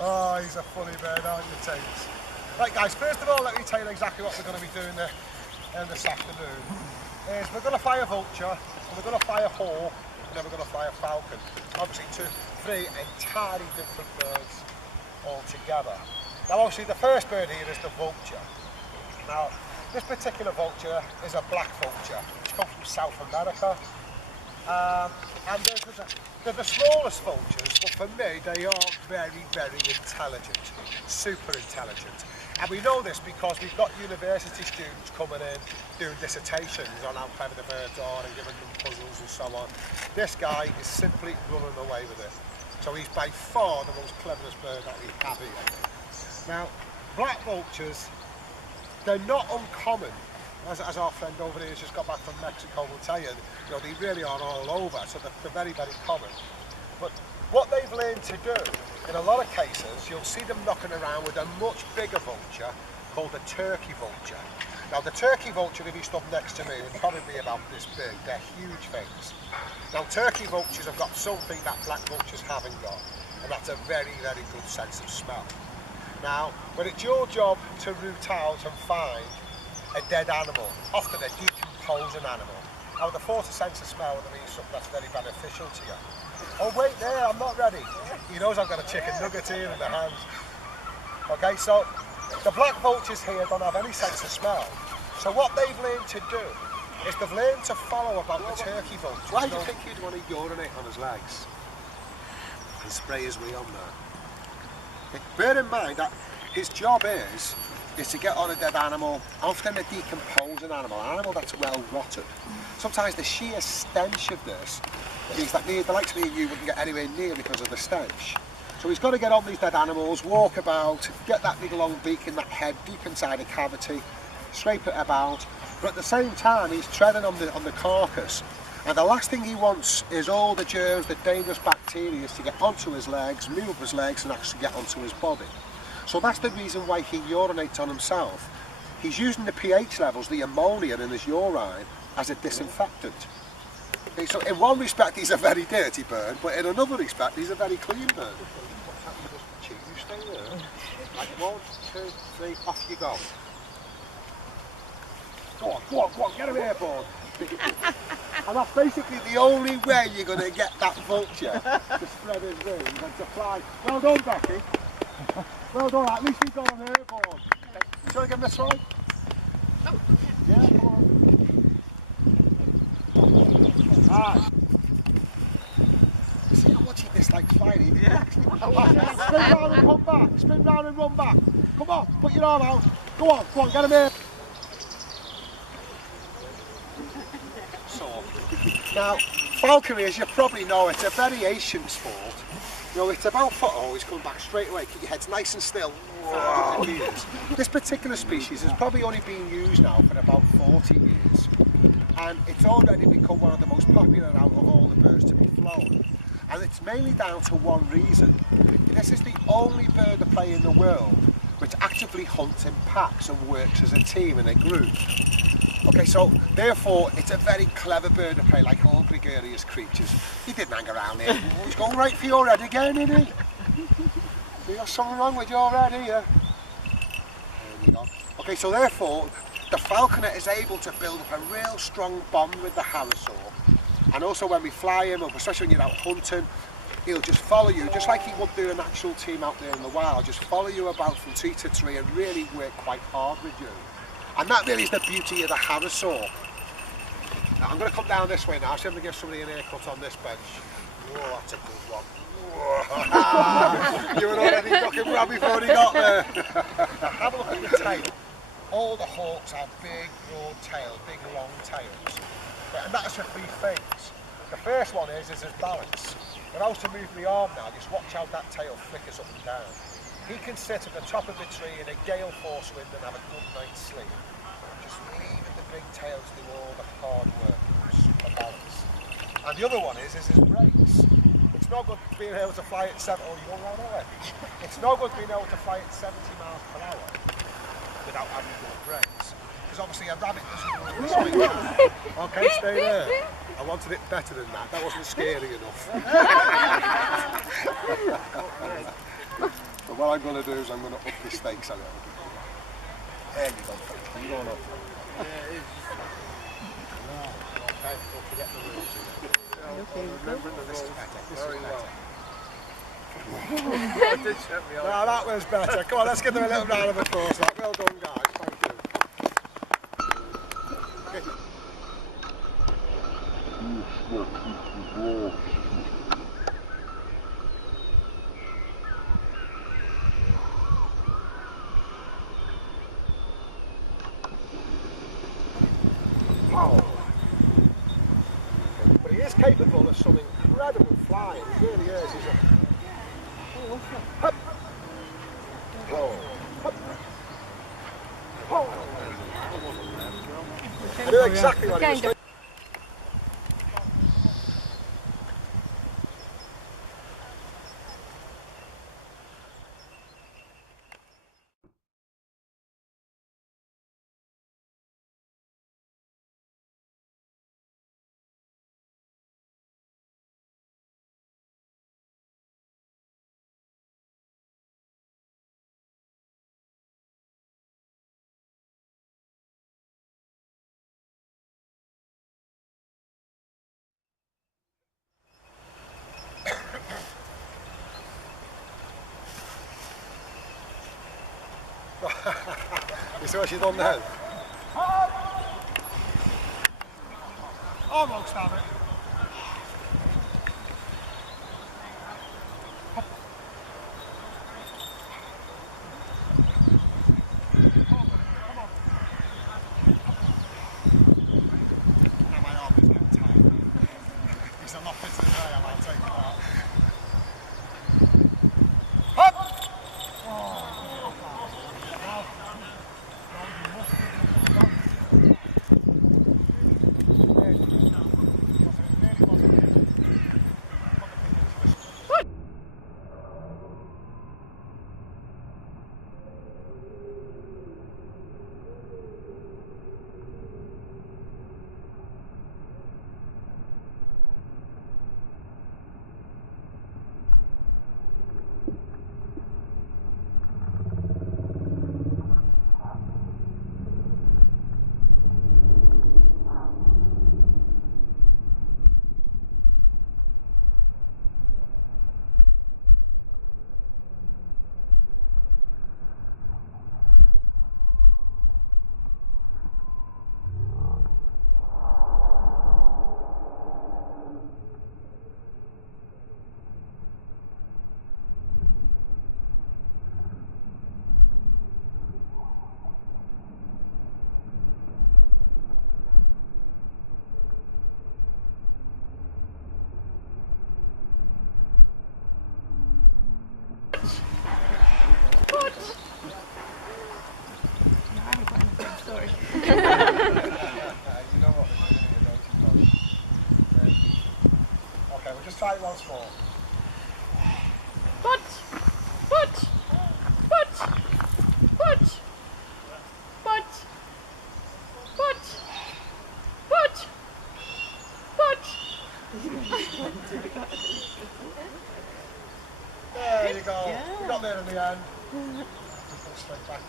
Oh, he's a funny bird, aren't you, Tails? Right guys, first of all let me tell you exactly what we're going to be doing this afternoon. We're going to fly a vulture, we're going to fly a hawk, and then we're going to fly a falcon. Obviously three entirely different birds altogether. Now obviously the first bird here is the vulture. Now this particular vulture is a black vulture. It's come from South America. And they're the smallest vultures, but for me they are very, very intelligent, super intelligent. And we know this because we've got university students coming in doing dissertations on how clever the birds are and giving them puzzles and so on. This guy is simply running away with it. So he's by far the most cleverest bird that we have here. Now, black vultures, they're not uncommon. As our friend over here has just got back from Mexico will tell you, they really are all over, so they're very, very common. But what they've learned to do, in a lot of cases, you'll see them knocking around with a much bigger vulture called the turkey vulture. Now the turkey vulture, if he stood next to me, would probably be about this big. They're huge things. Now turkey vultures have got something that black vultures haven't got, and that's a very, very good sense of smell. Now, when it's your job to root out and find a dead animal, often a decomposing animal. Now the force of sense of smell would be something that's very beneficial to you. Oh wait there, I'm not ready. He knows I've got a chicken nugget here in the hand. Okay, so the black vultures here don't have any sense of smell. So what they've learned to do is they've learned to follow about the turkey vulture. Why do you think he'd want to urinate on his legs and spray his wee on there? Bear in mind that his job is to get on a dead animal, often a decomposing animal, an animal that's well rotted. Sometimes the sheer stench of this is that the likes of you wouldn't get anywhere near because of the stench. So he's got to get on these dead animals, walk about, get that big long beak in that head deep inside a cavity, scrape it about, but at the same time he's treading on the carcass. And the last thing he wants is all the germs, the dangerous bacteria to get onto his legs, move up his legs and actually get onto his body. So that's the reason why he urinates on himself. He's using the pH levels, the ammonia in his urine, as a disinfectant. Okay, so in one respect he's a very dirty bird, but in another respect he's a very clean bird. You stay there. Like 1, 2, 3, off you go. Go on, get him here, boy. And that's basically the only way you're going to get that vulture to spread his wings and to fly. Well done, Becky. Well done, at least he's on her board. Shall I get this one? Yeah, go on. Ah. See how much this like flying? Yeah. Spin down and run back. Spin down and run back. Come on, put your arm out. Go on, get him here. Now, falconry, as you probably know, it's a very ancient sport. It's about always coming back straight away. Keep your heads nice and still. Wow. This particular species has probably only been used now for about 40 years, and it's already become one of the most popular out of all the birds to be flown. And it's mainly down to one reason. This is the only bird of prey in the world which actively hunts in packs and works as a team in a group. Okay, so therefore it's a very clever bird of prey, like all gregarious creatures. He didn't hang around here. He's going right for your head again, isn't he? You got something wrong with your head here. Okay, so therefore the falconer is able to build up a real strong bond with the harrisaw. And also when we fly him, or especially when you're out hunting, he'll just follow you, just like he would do an actual team out there in the wild, just follow you about from tree to tree and really work quite hard with you. And that really is the beauty of the harrisaw. Now I'm going to come down this way now, so I'm going to give somebody an haircut on this bench. Whoa, that's a good one. You were already knocking around before he got there. Now have a look at the tail. All the hawks have big, broad tails, big, long tails. Yeah, and that's for three things. The first one is his balance. When I was to move the arm now, just watch how that tail flickers up and down. He can sit at the top of the tree in a gale force wind and have a good night's sleep. Just leave the big tails do all the hard work, super balance. And the other one is his brakes. It's no good being able to fly at 7 or you won't run away. It's no good being able to fly at 70 miles per hour without having good brakes. There's obviously a rabbit. Okay, stay there. And wanted it better than that. That wasn't scary enough. But what I'm going to do is I'm going to up the stakes a little. There you go. I'm going up. Okay, go. Now that was better. Come on, let's give them a little round of applause. Well done, guys. Thank you. But he is capable of some incredible flying. He really is. He's a... Oh, what's that? Hup. Oh. Hup. Oh. I knew exactly what he was doing. You see what she's done then? Almost, damn it. There you go. Yeah. We got there in the end. Straight back.